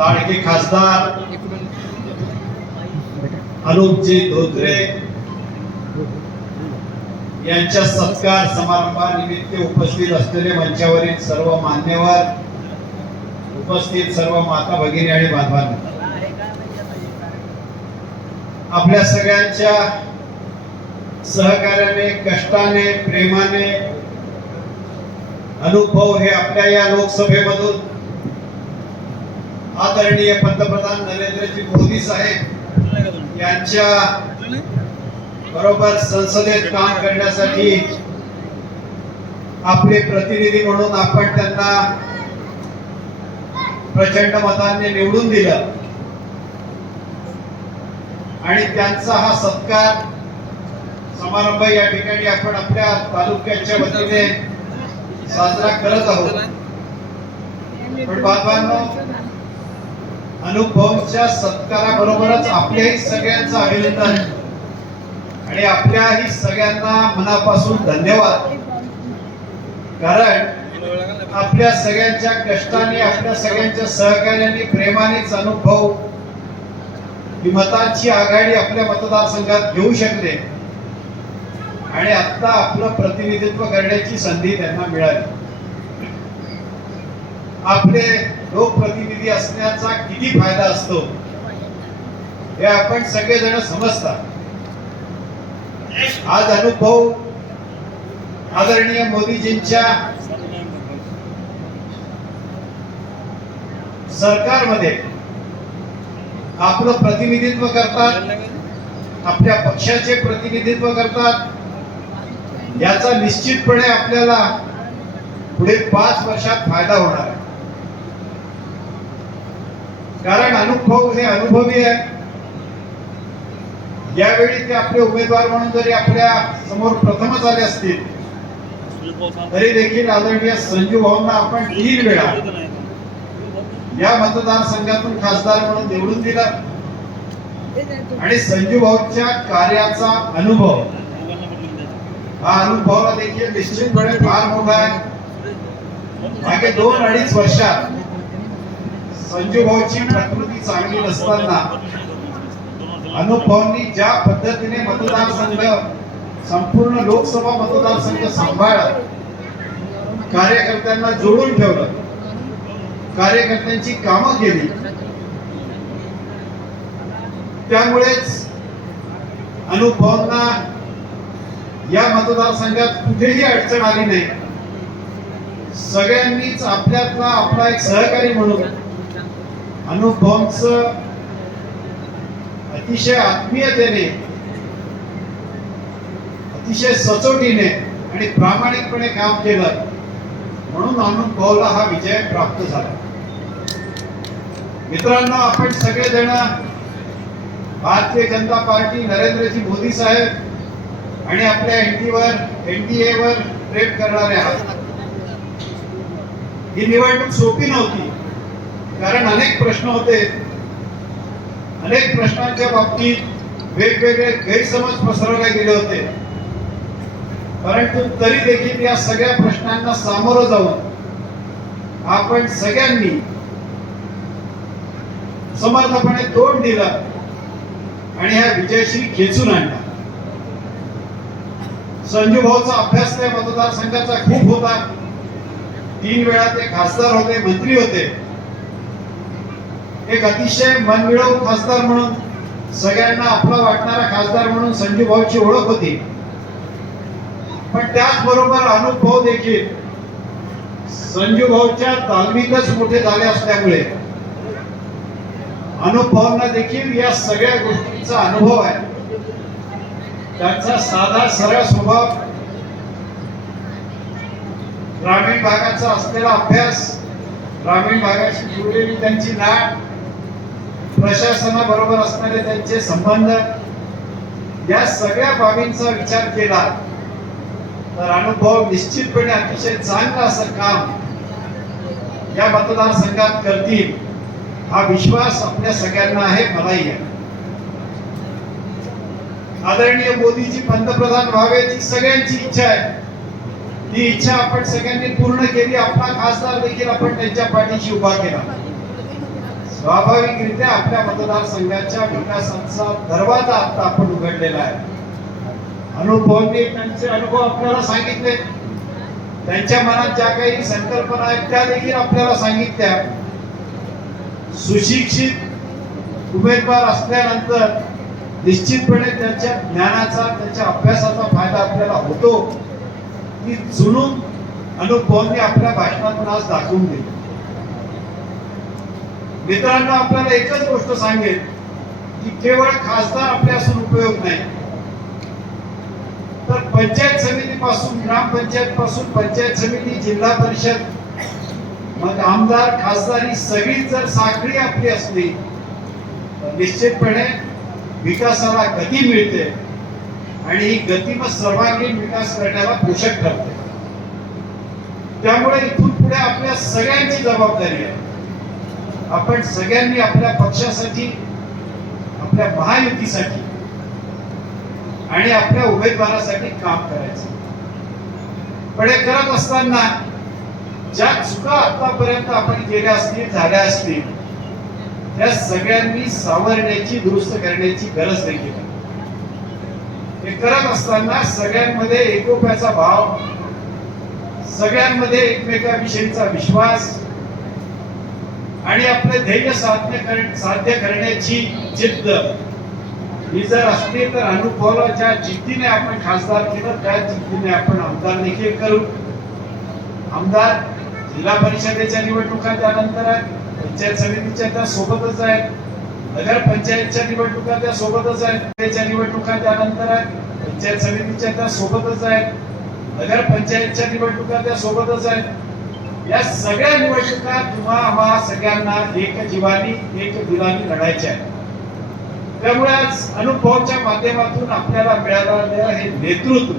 लाडके खासदार अनुपजी धोत्रे यांच्या सत्कार समारंभानिमित्त उपस्थित असलेले मंचावरील सर्व मान्यवर उपस्थित सर्व माता भगिनी आणि बांधवांना आपल्या सगळ्यांच्या सहकार्याने कष्टाने प्रेमाने अनुभव हे आपल्या या लोकसभेमधून आदरणीय पंतप्रधान नरेंद्रजी मोदी साहेब यांच्या बरोबर संसदेत काम करण्यासाठी आपले प्रतिनिधी म्हणून आपण त्यांना प्रचंड मताने निवडून दिलं. आणि त्यांचा हा सत्कार समारंभ या ठिकाणी आपण आपल्या तालुक्याच्या वतीने साजरा करत आहोत. पण बाबांनो अनुभवच्या सत्काराबरोबरच आपल्याही सगळ्यांचं अभिनंदन. आणि आपल्याही सगळ्यांना मनापासून धन्यवाद. कारण आपल्या सगळ्यांच्या कष्टाने आपल्या सगळ्यांच्या सहकार्याने प्रेमानेच अनुभव ही मतांची आघाडी आपल्या मतदारसंघात घेऊ शकले. आणि आता आपलं प्रतिनिधित्व करण्याची संधी त्यांना मिळाली. आपले लोकप्रतिनिधी असण्याचा किती फायदा असतो? हे आपण सगळेजण समजतात. आज अनुभव आदरणीय मोदीजींच्या सरकारमध्ये आपलं प्रतिनिधित्व करतात आपल्या पक्षाचे प्रतिनिधित्व करतात. याचा निश्चितपणे आपल्याला पुढे पाच वर्षात फायदा होणार आहे. कारण अनुभव हे अनुभवी आहे. यावेळी ते आपले उमेदवार म्हणून जरी आपल्यासमोर प्रथमच आले असतील तरी देखील आदरणीय संजू भाऊंना आपण तीन वेळा या मतदारसंघातून खासदार म्हणून निवडून दिला. आणि संजू भाऊच्या कार्याचा अनुभव हा अनुभवाला देखील निश्चितपणे फार मोठा आहे. मागे दोन अडीच वर्षात संजू भाऊची प्रकृती चांगली नसताना अनुभवांनी ज्या पद्धतीने मतदारसंघ संपूर्ण लोकसभा मतदारसंघ सांभाळला कार्यकर्त्यांना जोडून ठेवलं कार्यकर्त्यांची कामं केली त्यामुळेच अनुभवांना या मतदारसंघात कुठेही अडचण आली नाही. सगळ्यांनीच आपल्यातला आपला एक सहकारी म्हणून अनुभवांच अतिशय आत्मीयतेने अतिशय सचोटीने आणि प्रामाणिकपणे काम केलं. म्हणून अनुभवला हा विजय प्राप्त झाला. मित्रांनो आपण सगळेजण भारतीय जनता पार्टी नरेंद्रजी मोदी साहेब आणि आपल्या एनडीवर एनडीए वर प्रेम करणारे आहात. ही निवडणूक सोपी नव्हती. कारण अनेक प्रश्न होते. अनेक प्रश्नांच्या बाबतीत वेगवेगळे गैरसमज पसरवले गेले होते. परंतु तरी देखील या सगळ्या प्रश्नांना सामोरं जाऊन आपण सगळ्यांनी समर्थपणे तोंड दिलं आणि ह्या विजयश्री खेचून आणला. संजू भाऊचा अभ्यास त्या मतदारसंघाचा खूप होता. तीन वेळा ते खासदार होते मंत्री होते. एक अतिशय मनमिळावू खासदार म्हणून सगळ्यांना आपला वाटणारा खासदार म्हणून संजू भाऊची ओळख होती. पण त्याचबरोबर अनुभव देखील संजू भाऊच्या तालमीतच मोठे झाले असल्यामुळे अनुभवांना देखील या सगळ्या गोष्टींचा अनुभव आहे. त्यांचा साधा सरळ स्वभाव ग्रामीण भागाचा असलेला अभ्यास ग्रामीण भागाशी जुळलेली त्यांची नाट प्रशासनाबरोबर असणारे त्यांचे संबंध या सगळ्या बाबींचा विचार केला तर अनुभव निश्चितपणे अतिशय चांगला असं काम या मतदारसंघात करतील हा विश्वास आपल्या सगळ्यांना आहे मलाही आहे. आदरणीय मोदीजी पंतप्रधान व्हावेत ही सगळ्यांची इच्छा आहे. ती इच्छा आपण सगळ्यांनी पूर्ण केली आपला खासदार देखील आपण त्यांच्या पाठीशी उभा केला. स्वाभाविकरित्या आपल्या मतदारसंघाच्या विकासाचा दरवाजा आता आपण उघडलेला आहे. अनुभवांनी त्यांचे अनुभव आपल्याला सांगितले. त्यांच्या मनात ज्या काही संकल्पना आहेत त्या देखील आपल्याला सांगितल्या. सुशिक्षित उमेदवार असल्यानंतर निश्चितपणे त्यांच्या ज्ञानाचा त्यांच्या अभ्यासाचा फायदा आपल्याला होतो. की जुनून अनुभवांनी आपल्या भाषणातून आज दाखवून दिली. मित्रांनो आपल्याला एकच गोष्ट सांगेल की केवळ खासदार आपल्यासून उपयोग नाही. तर पंचायत समितीपासून ग्रामपंचायत पासून पंचायत समिती जिल्हा परिषद मग आमदार खासदार ही सगळी जर साखळी आपली असली तर निश्चितपणे विकासाला गती मिळते आणि ही गती मग सर्वांगीण विकास करण्याला पोषक ठरते. त्यामुळे इथून पुढे आपल्या सगळ्यांची जबाबदारी आहे. आपण सगळ्यांनी आपल्या पक्षासाठी आपल्या महायुतीसाठी आणि आपल्या उमेदवारासाठी काम करायचं. पण हे करत असताना ज्या चुका आतापर्यंत आपण केल्या असतील झाल्या असतील त्या सगळ्यांनी सावरण्याची दुरुस्त करण्याची गरज देखील हे करत असताना सगळ्यांमध्ये एकोप्याचा भाव सगळ्यांमध्ये एकमेकाविषयीचा विश्वास आणि आपले ध्येय साध्य कर- साध्य करण्याची जिद्द. ही जर असली तर अनुभवाला ज्या जिद्दीने आपण खासदार केलं त्या जिद्दीने आपण आमदार देखील करू. आमदार जिल्हा परिषदेच्या निवडणुका त्यानंतर आहेत पंचायत समितीच्या त्या सोबतच आहेत नगर पंचायतच्या निवडणुका त्या सोबतच आहेत त्याच्या निवडणुका त्यानंतर आहेत पंचायत समितीच्या त्या सोबतच आहेत नगर पंचायतच्या निवडणुका त्या सोबतच आहेत. या सगळ्या निवडणुका तुम्हा आम्हा सगळ्यांना एक जीवानी एक दिलानी लढायच्या. त्यामुळे आज अनुभवाच्या माध्यमातून आपल्याला मिळालेलं हे नेतृत्व.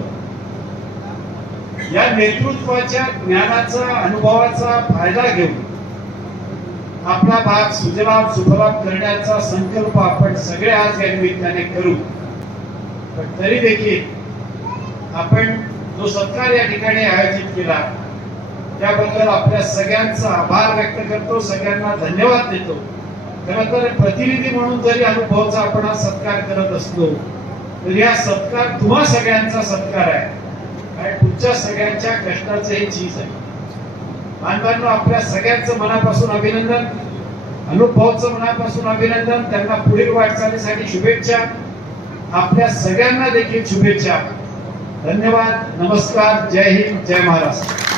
या नेतृत्वाच्या ज्ञानाचा अनुभवाचा फायदा घेऊन आपला भाग सुजलाम सुफलाम करण्याचा संकल्प आपण सगळे आज या निमित्ताने करू. पण तरी देखील आपण जो सत्कार या ठिकाणी आयोजित केला त्याबद्दल आपल्या सगळ्यांचा आभार व्यक्त करतो सगळ्यांना धन्यवाद देतो. खर तर प्रतिनिधी म्हणून जरी अनुभवाचा आपण हा सत्कार करत असलो तर या सत्कार तुम्हा सगळ्यांचा सत्कार आहे. आणि तुमच्या सगळ्यांच्या कष्टाचं हे चीज आहे. मानवांनो आपल्या सगळ्यांचं मनापासून अभिनंदन अनुभवचं मनापासून अभिनंदन त्यांना पुढील वाटचालीसाठी शुभेच्छा आपल्या सगळ्यांना देखील शुभेच्छा. धन्यवाद नमस्कार जय हिंद जय महाराष्ट्र.